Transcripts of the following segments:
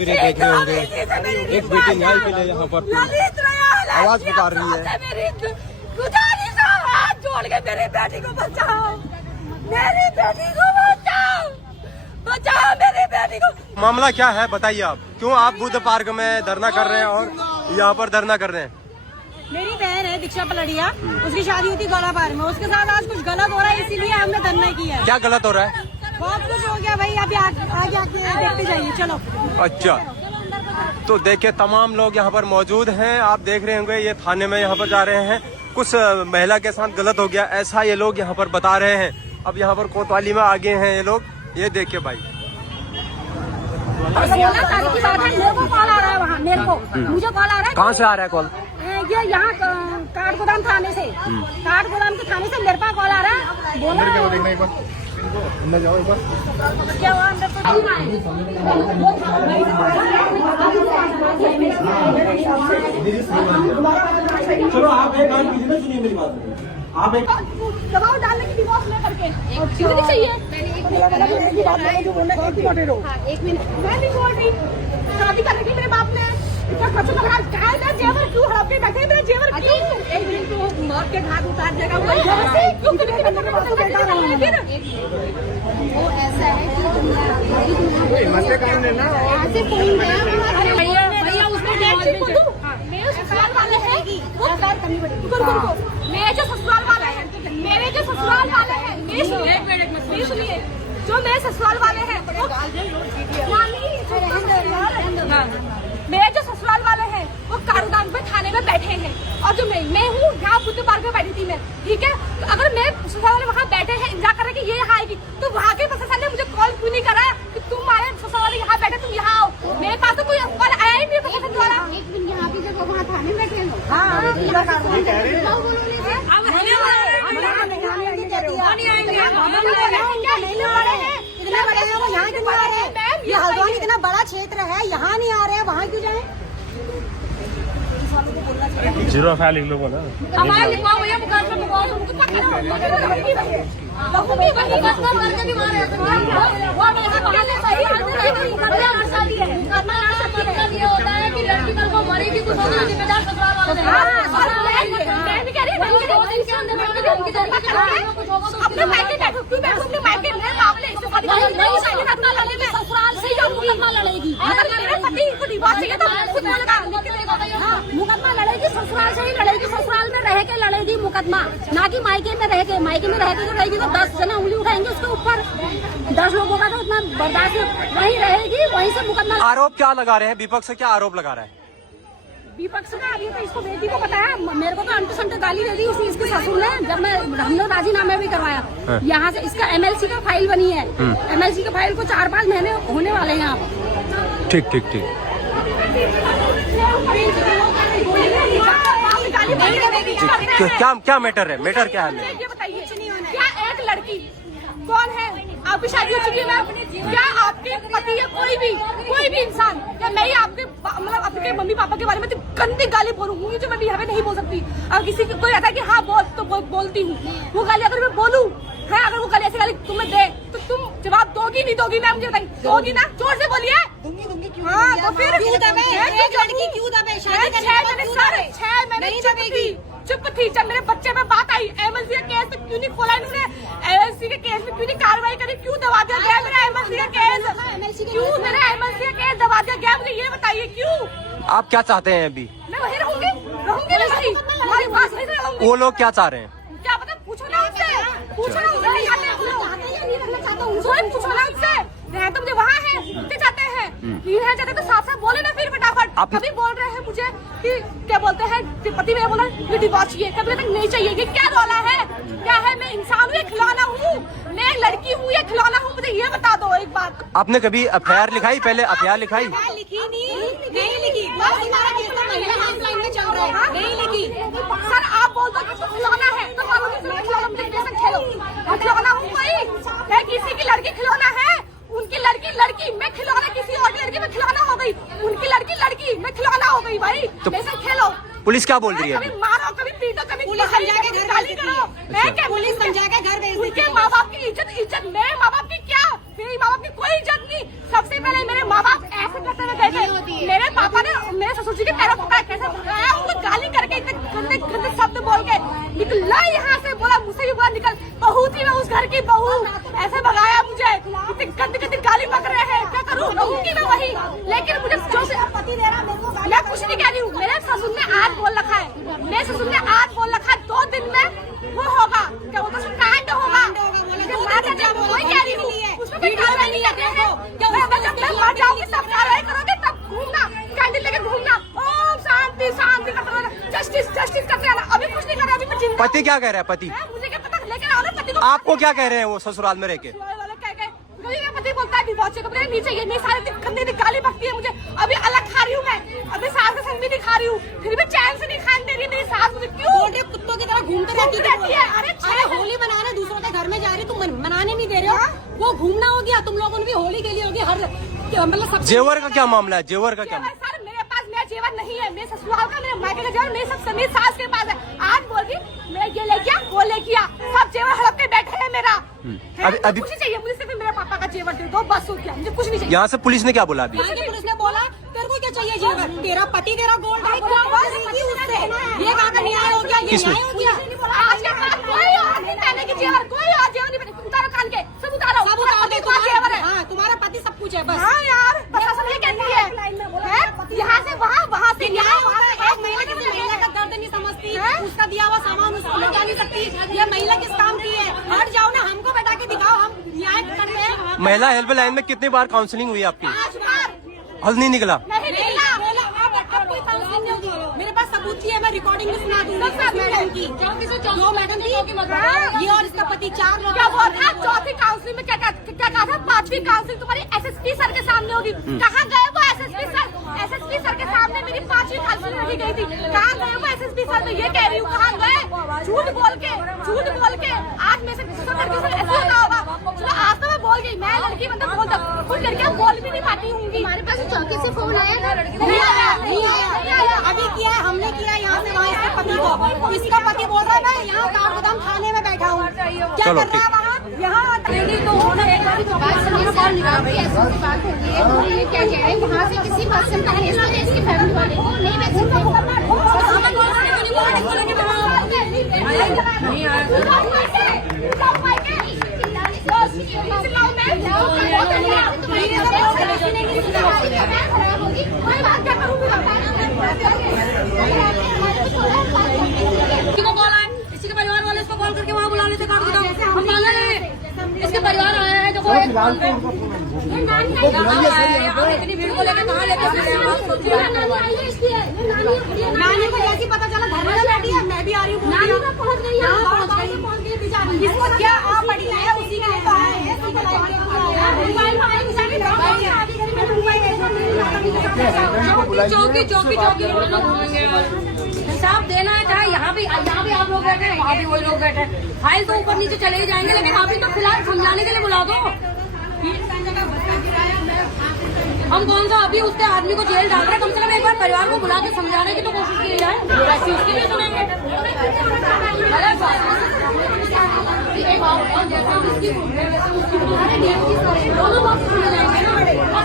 तस्वीरें देख रहे होंगे, एक बेटी न्याय के लिए यहाँ पर आवाज पुकार रही है। हाथ जोड़ के मेरी बेटी को बचाओ, मेरी बेटी को बचाओ, बचाओ मेरी बेटी को। मामला क्या है बताइए आप, क्यों आप बुद्ध पार्क में धरना कर रहे हैं और यहाँ पर धरना कर रहे हैं? मेरी बहन है दीक्षा पलड़िया, उसकी शादी हुई थी गौला पार्क में, उसके साथ आज कुछ गलत हो रहा है इसीलिए हमने धरना किया है। क्या गलत हो रहा है? बहुत कुछ हो गया भाई, अभी आगे आके देखते जाइए, चलो। अच्छा, तो देखिए तमाम लोग यहाँ पर मौजूद हैं, आप देख रहे होंगे ये थाने में यहाँ पर जा रहे हैं, कुछ महिला के साथ गलत हो गया ऐसा ये लोग यहाँ पर बता रहे हैं। अब यहाँ पर कोतवाली में आगे हैं ये लोग, ये देखिए भाई। 16 तारीख की बात है, मेरे को कॉल आ रहा है वहाँ, मेरे को मुझे कॉल आ रहा है। कहाँ से आ रहा है कॉल? ये यहाँ काठगोदाम थाने से, काठगोदाम के थाने से मेरे पास कॉल आ रहा है, बोला क्या हुआ अंदर चलो आप एक काम कीजिए ना, सुनिए मेरी बात, आप एक दबाव डालने की डिवोर्स लेकर के नहीं चाहिए। एक मिनट, मैं नहीं बोल रही, शादी करने की मेरे बाप ने इतना खर्च लगा रहा है, जेवर क्यों हड़प के बैठे, मेरा जेवर क्यों? एक मिनट तो मौत के घाट उतार देगा वो ऐसा है कि मसले कानून है ना, ऐसे कोई भैया उसको डेट को दूं, मेरे ससुराल वाले हैं वो प्यार करनी पड़ेगी। मेरे जो ससुराल वाले हैं, मेरे जो ससुराल वाले हैं, मेरे सुनिए, जो मेरे ससुराल वाले हैं मेरे जो ससुराल वाले हैं वो काठगोदाम में थाने में बैठे हैं, और जो मैं हूँ यहाँ बुद्ध पार्क में बैठी थी मैं, ठीक है। तो अगर मेरे ससुराल वाले वहाँ बैठे हैं इंतजार कर रहे कि ये यहाँ आएगी, तो वहाँ के प्रशासन ने मुझे कॉल क्यों नहीं करा कि तुम आए ससुराल वाले यहाँ बैठे, तुम यहाँ आओ? मेरे पास तो कोई कॉल आया ही नहीं प्रशासन द्वारा। एक दिन यहाँ की जगह वहाँ थाने में बैठे ये हल्द्वानी इतना बड़ा क्षेत्र है, यहाँ नहीं आ रहे हैं, वहाँ क्यों जाए? 0 फाइल लिख लो बोला हमारे लिखवाओ भैया, मुकदमा लिखवाओ, तुमको पता है लोगों की वही बात करके भी मारे वो मेरे पहले सही मुकदमा लड़ सकती है। ये होता है कि लड़की कल को मरेगी तो दोनों जिम्मेदार ससुराल वाले हैं। मैं भी कह रही हूं 2 दिन के अंदर अपने मायके बैठो, क्यों बैठो अपने मायके में? मामले नहीं चाहिए मुकदमा लड़ेगी ससुराल से, या मुकदमा लड़ेगी अगर मेरे पति को डिवोर्स चाहिए तो खुद बोलेगा मुकदमा लड़ेगी, ससुराल से ही लड़ेगी, ससुराल में रह के लड़ेगी मुकदमा, ना कि मायके में रह के। मायके में रह के जो रहेगी तो 10 जना उंगली उठाएंगे उसके ऊपर, 10 लोगों का तो उतना बर्दाश्त वहीं रहेगी, वहीं से मुकदमा। आरोप क्या लगा रहे हैं? विपक्ष से क्या आरोप लगा रहा है? विपक्ष का अभी तो इसको बेटी को पता है, मेरे को तो अंटे संटे गाली दे दी उसने, इसके ससुर ने, जब मैं हमने राजीनामा भी करवाया यहाँ से। इसका MLC का फाइल बनी है, MLC का फाइल को 4-5 महीने होने वाले हैं यहाँ पर। ठीक ठीक ठीक। क्या मैटर है? मैटर क्या है? ये बताइए, क्या एक लड़की कौन है, आपकी शादी हो चुकी है मैम, क्या आपके पति या कोई भी इंसान, क्या मैं ही आपके मतलब आपके मम्मी पापा के बारे में गंदी गाली बोलूंगी जो मैं यहाँ पे नहीं बोल सकती? अगर किसी को कोई रहता है कि हाँ बोल तो बोलती हूँ, वो गाली अगर मैं बोलूँ है, अगर वो गाली ऐसी गाली तुम्हें दे तो तुम जवाब दोगी नहीं दोगी? मैम मुझे बताइए, दोगी ना? जोर से बोलिए। हाँ तो फिर क्यों दबे? 6 महीने चुप थी, जब मेरे बच्चे में बात आई MLC के केस में क्यों नहीं खोला इन्होंने, MLC के केस में क्यों नहीं कार्रवाई करी, क्यों दबा दिया गया मेरा MLC का केस, क्यों मेरा MLC का केस दबा दिया गया? मुझे ये बताइए क्यों? आप क्या चाहते हैं अभी? मैं वही रहूंगी मैं वही, हमारे पास वही रहूंगी। वो लोग क्या चाह रहे हैं? क्या पता, पूछो ना उनसे, पूछो ना उनसे, पूछो ना उनसे। रहे तो मुझे वहाँ है, उनसे जाते हैं, नहीं है जाते तो साफ साफ बोले ना फिर फटाफट। कभी बोल रहे हैं मुझे कि क्या बोलते हैं, पति मेरा बोला ये डिवोर्स चाहिए, कभी तक नहीं चाहिए, ये क्या रोला है? क्या है? मैं इंसान हूँ, खिलौना हूँ, मैं लड़की हूँ, ये खिलौना हूँ? मुझे ये बता दो एक बात। आपने कभी FIR लिखाई? पहले FIR लिखाई? लिखी नहीं लिखी, बस हमारा केस तो महिला हेल्पलाइन में चल रहा है, नहीं लिखी। सर आप बोल दो कि खिलौना है तो मानो कि खिलौना, मुझे कैसे खेलो, खिलौना हूँ कोई? किसी की लड़की खिलौना है, उनकी लड़की मैं खिलौना, किसी और की लड़की में खिलौना हो गई, उनकी लड़की मैं खिलौना हो गई भाई, तो कैसे खेलो? पुलिस क्या बोल रही है? कभी मारो, कभी पीटो, कभी पुलिस समझा के घर गाली करो, पुलिस समझा के घर भेज। उनके माँ बाप की इज्जत मेरे माँ बाप की क्या? मेरे माँ बाप की कोई इज्जत नहीं। सबसे पहले मेरे माँ बाप ऐसे करते हुए गए निकला यहाँ से, बोला मुझसे भी बोला निकल। बहू थी मैं, उस घर की बहू, ऐसे भगाया मुझे, इतनी गंदी गाली बक रहे हैं, क्या करूँ, रहूंगी मैं वही। लेकिन मुझे जो पति दे रहा, मैं कुछ नहीं कह रही हूँ। मेरे ससुर ने आज बोल रखा है, मेरे ससुर ने आज बोल रखा है 2 दिन में वो होगा, क्या बोलते हैं, कांड होगा। वही कह रही हूँ, उसमें कोई कार्रवाई नहीं करते हैं। मैं मर जाऊंगी, सब कार्रवाई करोगे तब घूमना, कैंडल लेके घूमना, ओम शांति शांति करते रहना, जस्टिस जस्टिस करते रहना। अभी कुछ नहीं कर रहा, अभी मैं जिंदा। पति क्या कह रहा है? पति मुझे क्या पता, लेकिन आओ ना पति को। आपको क्या कह रहे हैं वो ससुराल में रह के? मेरा पति बोलता है डिवोर्स के कपड़े नीचे, ये नहीं सारे गंदी गाली बकती है मुझे। अभी अलग खा रही हूँ मैं, अभी सास का संग भी नहीं खा रही हूँ, फिर भी चैन से नहीं खाने दे रही मेरी सास मुझे। क्यों कुत्तों की तरह घूमते रहती है? अरे होली मनाने दूसरों के घर में जा रही, तुम मनाने नहीं दे रहे हो। वो घूमना हो गया, तुम लोगों ने भी होली के लिए होगी हर, मतलब सब। जेवर का क्या मामला है? जेवर का क्या? सर मेरे पास मेरा जेवर नहीं है, मेरे ससुराल का, मेरे मायके का जेवर मेरे सब मेरी सास के पास है। आज बोल रही मैं ये ले गया, वो ले गया, सब जेवर हड़प के बैठे हैं मेरा। अभी कुछ चाहिए मुझे, सिर्फ मेरे पापा का जेवर दे दो बस, हो गया, मुझे कुछ नहीं चाहिए। यहाँ से पुलिस ने क्या बोला? अभी पुलिस ने बोला तेरे को क्या चाहिए जेवर, तेरा पति तेरा गोल्ड है, उससे ये कहा का न्याय हो गया, ये न्याय हो गया। आज के बाद कोई और नहीं पहने की जेवर, कोई और जेवर नहीं पहने। उतारो कान के, सब उतारो, सब उतार दे, जेवर है। हाँ तुम्हारा पति सब कुछ है बस। हाँ यार प्रशासन ये कहती है, यहाँ से वहाँ, वहाँ से न्याय होता है। एक महिला का दर्द नहीं समझती, उसका दिया हुआ सामान उसको लौटा नहीं सकती, ये महिला किस काम की है? हट जाओ ना, हमको बैठा के दिखाओ, हम न्याय करते हैं। महिला हेल्पलाइन में कितनी बार काउंसलिंग हुई आपकी? 5 बार हल नहीं निकला? नहीं निकला। अब कोई काउंसलिंग नहीं होगी, मेरे पास सबूत है, मैं रिकॉर्डिंग में सुना दूंगी। मैडम की जो मैडम थी ये और इसका पति 4 लोग। क्या हुआ था? चौथी काउंसलिंग में क्या कहा था? 5वीं काउंसलिंग तुम्हारी एसएसपी सर के सामने होगी। कहाँ गए वो एसएसपी सर? एसएसपी सर के सामने मेरी 5वीं काउंसलिंग रखी गई थी। कहाँ गए वो एसएसपी सर? मैं ये कह रही हूँ, कहाँ गए? झूठ बोल के आज मेरे से सब लड़कियों से ऐसा होता होगा। चलो आज तो मैं बोल गई, मैं लड़की मतलब बोल सकती, कुछ लड़कियाँ बोल भी नहीं पाती होंगी। हमारे पास चौकी से फोन आया, नहीं आया, अभी किया है, हमने किया यहाँ से वहाँ इसके पति को। इसका पति बोल रहा है मैं यहाँ काठगोदाम थाने में बैठा हूँ, क्या कर रहा है वहाँ? यहाँ तो होना है, ये क्या कह रहे हैं, वहाँ से किसी पर्सन का केस है, इसकी फैमिली वाले को नहीं इसी के परिवार वाले इसको कॉल करके वहाँ बुला लेते, हम मांगा नहीं। इसके परिवार आया है, देखो इतनी भीड़ को लेकर कहाँ लेते? नानी को जैसे पता चला घर में बैठी है, मैं भी आ रही हूँ, पहुँच गई है। इसको क्या आ पड़ी है, उसी के लिए तो है। चौकी हिसाब देना है, चाहे यहाँ भी आप लोग बैठे हैं, वहाँ भी वही लोग बैठे हैं। फाइल तो ऊपर नीचे चले ही जाएंगे, लेकिन आप ही तो फिलहाल समझाने के लिए बुला दो। हम कौन सा अभी उसके आदमी को जेल डाल रहे हैं, कम से कम एक बार परिवार को बुला के समझाने की तो कोशिश की जाए। वैसे उसकी भी सुनेंगे।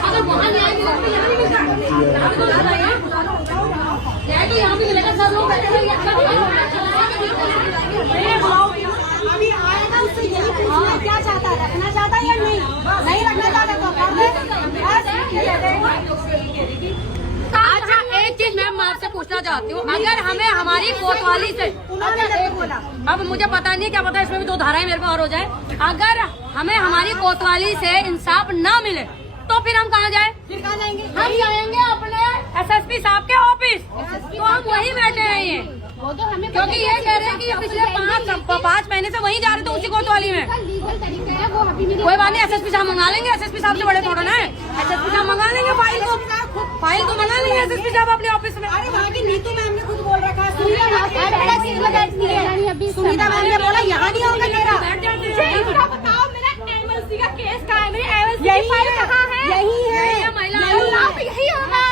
अगर वहाँ न्याय तो यहाँ भी मिलेगा, सब लोग बैठे हैं। अभी आएगा उससे यही पूछना है, क्या चाहता है, रखना चाहता है या नहीं रखना चाहता तो कर दे। अच्छा एक चीज मैम मैं आपसे पूछना चाहती हूँ, अगर हमें हमारी कोतवाली से, अब मुझे पता नहीं क्या पता, इसमें भी 2 धाराएं मेरे को और हो जाए, अगर हमें हमारी कोतवाली से इंसाफ न मिले तो फिर हम कहाँ जाए? फिर कहाँ जाएंगे? हम जाएंगे अपने एसएसपी साहब के ऑफिस, तो हम वहीं बैठे हैं ये, क्योंकि ये कह रहे हैं कि पिछले 5 महीने से वहीं जा रहे थे उसी कोतवाली में। कोई बात नहीं, एसएसपी साहब मंगा लेंगे, एसएसपी साहब से बड़े थोड़ा ना है, एसएसपी साहब मंगा लेंगे, फाइल को मंगा लेंगे एसएसपी साहब अपने ऑफिस में। अरे वहाँ की नीतू मैम ने खुद बोल रखा है, सुनीता मैम ने बोला यहाँ नहीं होगा तेरा। बताओ मेरा एमएलसी का केस कहाँ है? मेरी एमएलसी की फाइल कहाँ है? यही है, यही होगा,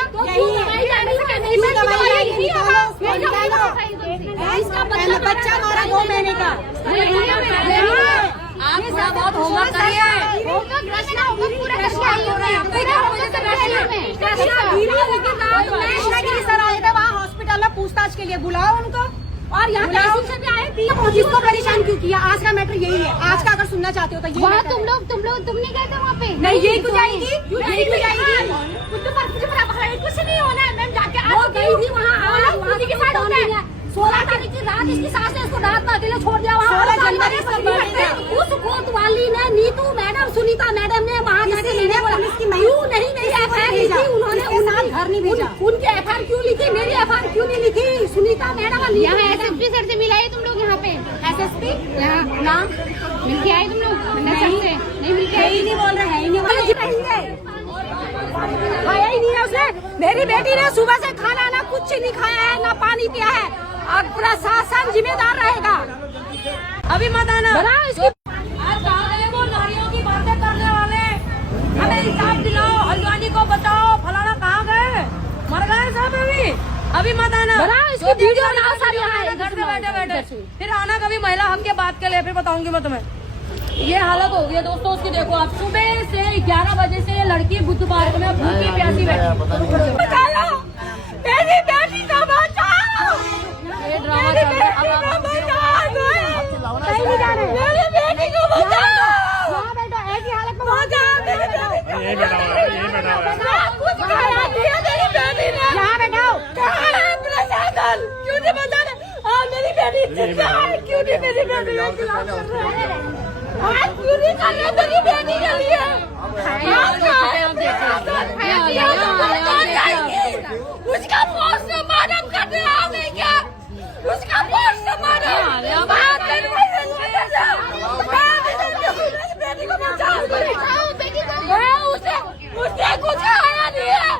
बच्चा हमारा 2 महीने का। आप थोड़ा बहुत होमवर्क करिए। कृष्णगिरी सर आए थे वहाँ हॉस्पिटल में पूछताछ के लिए, बुलाओ उनको और यहाँ पे से भी आए इसको परेशान क्यों किया? आज का मैटर यही है। आज का अगर सुनना चाहते हो तो वहाँ तुम नहीं गए थे वहाँ पे? नहीं, यही कुछ आएगी, यही कुछ आएगी। कुछ नहीं होना है मैम, जाके वो गई थी वहाँ उसी के साथ होता है। 16 तारीख की रात इसकी सास ने इसको रात में अकेले छोड़ दिया। 16 जनवरी उस कोतवाली ने, नीतू मैडम, सुनीता मैडम ने वहाँ जाके क्यों नहीं मेरी एफआईआर लिखी? उन्होंने घर नहीं भेजा। उनके एफआईआर क्यों लिखी? मेरी एफआईआर क्यों नहीं लिखी? सुनीता मैडम यहाँ एसएसपी सर से मिलाए तुम लोग? यहाँ पे एसएसपी यहाँ ना मिल के आए तुम लोग? नहीं मिल के आए? नहीं बोल रहे हैं, नहीं बोल रहे खाया ही नहीं है उसने। मेरी बेटी ने सुबह से खाना ना कुछ नहीं खाया है, ना पानी पिया है। और प्रशासन जिम्मेदार रहेगा। अभी मत आना। वो नारियों की बातें करने वाले, हमें हिसाब दिलाओ, हल्द्वानी को बचाओ, फलाना कहाँ गए? मर गए सब। अभी मत आना। इसकी वीडियो ना सारी घर पे बैठे फिर आना कभी महिला हक के बात के लिए, फिर बताऊंगी मैं तुम्हें। ये हालत हो गई है दोस्तों उसकी। देखो आप, सुबह से 11 बजे से ये लड़की बुद्ध पार्क में भूखी प्यासी बैठी। मेरी बेटी को बचाओ, ये ड्रामा चल रहा है। अब मेरी बेटी को बचाओ, बेटा ऐसी हालत में बचाओ मेरी बेटी को। कुछ खाया दिया मेरी बेटी ने। यहाँ बैठाओ। कहाँ है प्रशासन? क्यों नहीं बचा रहे? मेरी बेटी जिंदा है, क्यों नहीं मेरी बेटी को खिलाफ कर रहे हैं? आज क्यों नहीं कर रहे मेरी बेटी के लिए? उसका पोस्टमार्टम करने आओगे क्या? उसका पोस्टमार्टम बेटी को बचाओ। उससे कुछ आया नहीं है।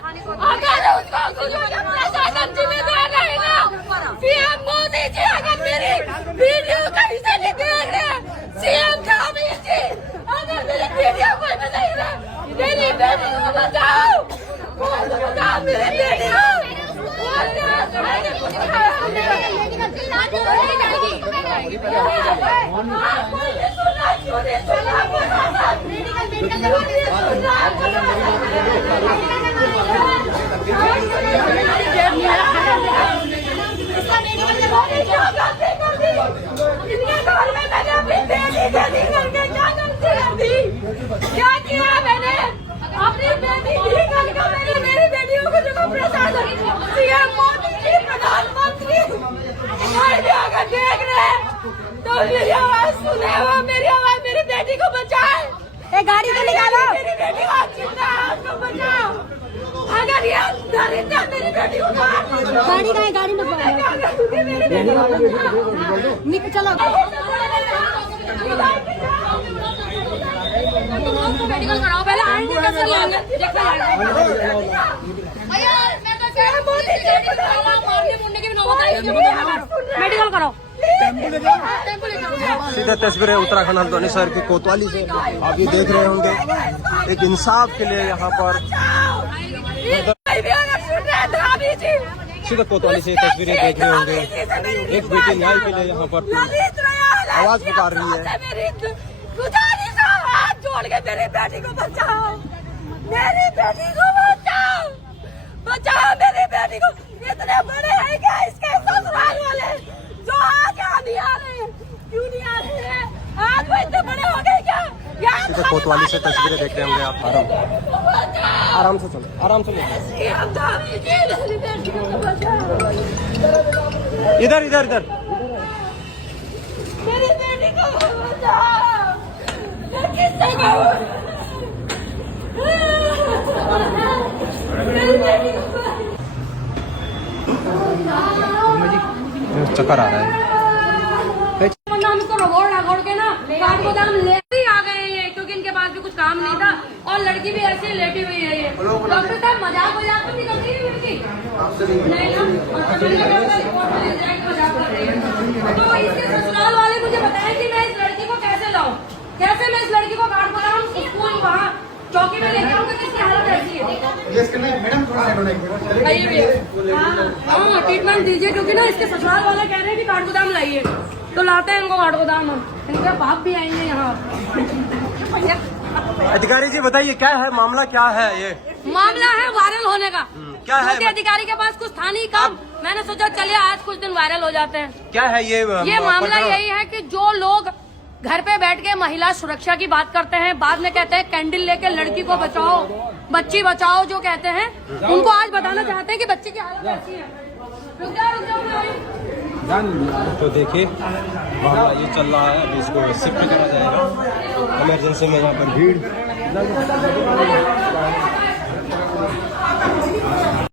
अगर उसको प्रशासन जिम्मेदार रहेगा, सीएम मोदी जी अगर मेरी वीडियो कहीं से नहीं देख रहे, सीएम मोदी जी अगर मेरी वीडियो कोई भी नहीं रहे, मेरी बेटी को बचाओ, मेरी बेटी को। क्या किया मैंने? अपनी बेटी मेरी बेटियों को जो प्रशासन, सीएम मोदी जी, प्रधानमंत्री अगर देख रहे तो मेरी आवाज सुने, वो मेरी आवाज मेरी बेटी को बचाए। गाड़ी को निकालो, मेरी बेटी को जिंदा है, उसको बचाओ। अगर ये दरिद्र मेरी बेटी को गाड़ी का है, गाड़ी में निकल चलो। मेडिकल कराओ पहले, आएंगे कैसे नहीं आएंगे? मेडिकल कराओ। सीधे तस्वीरें उत्तराखंड हल्द्वानी शहर के कोतवाली से आप ये देख रहे होंगे। एक इंसाफ के लिए यहाँ पर सीधे कोतवाली से तस्वीरें देख रहे होंगे। एक बेटी न्याय के लिए यहाँ पर आवाज पुकार रही है। हाथ जोड़ के मेरी बेटी को बचाओ, मेरी बेटी को बचाओ, बचाओ मेरी बेटी को। इतने बड़े हैं क्या इसके ससुराल वाले जो आगे नहीं आ रहे? क्यों नहीं आ रहे हैं? आज वो इतने बड़े हो गए क्या? सीधे कोतवाली से तस्वीरें देख रहे होंगे आप। आराम से चलो, आराम से इधर इधर इधर। मेरी बेटी को बचाओ, किससे कहूं? मेरी बेटी को चक्कर आ रहा है। इसको रगोड़ के ना काट गोदाम ले आ गए ये, क्योंकि इनके पास भी कुछ काम नहीं था और लड़की भी ऐसी लेटी हुई है। ये डॉक्टर साहब मजाक में निकल रही है लड़की, नहीं ना मजाक कर रही है। तो इसके ससुराल वाले मुझे बताया कि मैं इस लड़की को कैसे लाऊं, कैसे मैं इस लड़की को काट गोदाम स्कूल वहाँ चौकी में लेकर आऊंगा, किसकी हालत ऐसी है? हाँ ट्रीटमेंट दीजिए, क्योंकि ना इसके ससुराल वाले कह रहे हैं कि काट गोदाम लाइए, तो लाते हैं इनको काट गोदाम। हम इनके बाप भी आएंगे यहाँ। अधिकारी जी बताइए क्या है मामला, क्या है ये? मामला है वायरल होने का। क्या है? क्योंकि अधिकारी के पास कुछ था नहीं काम। मैंने सोचा चलिए आज कुछ दिन वायरल हो जाते हैं। क्या है ये मामला प्रकरण? यही है कि जो लोग घर पे बैठ के महिला सुरक्षा की बात करते हैं, बाद में कहते हैं कैंडल लेके लड़की को बचाओ, बच्ची बचाओ, जो कहते हैं उनको आज बताना चाहते हैं कि बच्ची की हालत ऐसी है। रुक जाओ मैं आई। तो देखिए मामला ये चल रहा है, अभी इसको शिफ्ट करा जाएगा इमरजेंसी में। यहाँ पर भीड़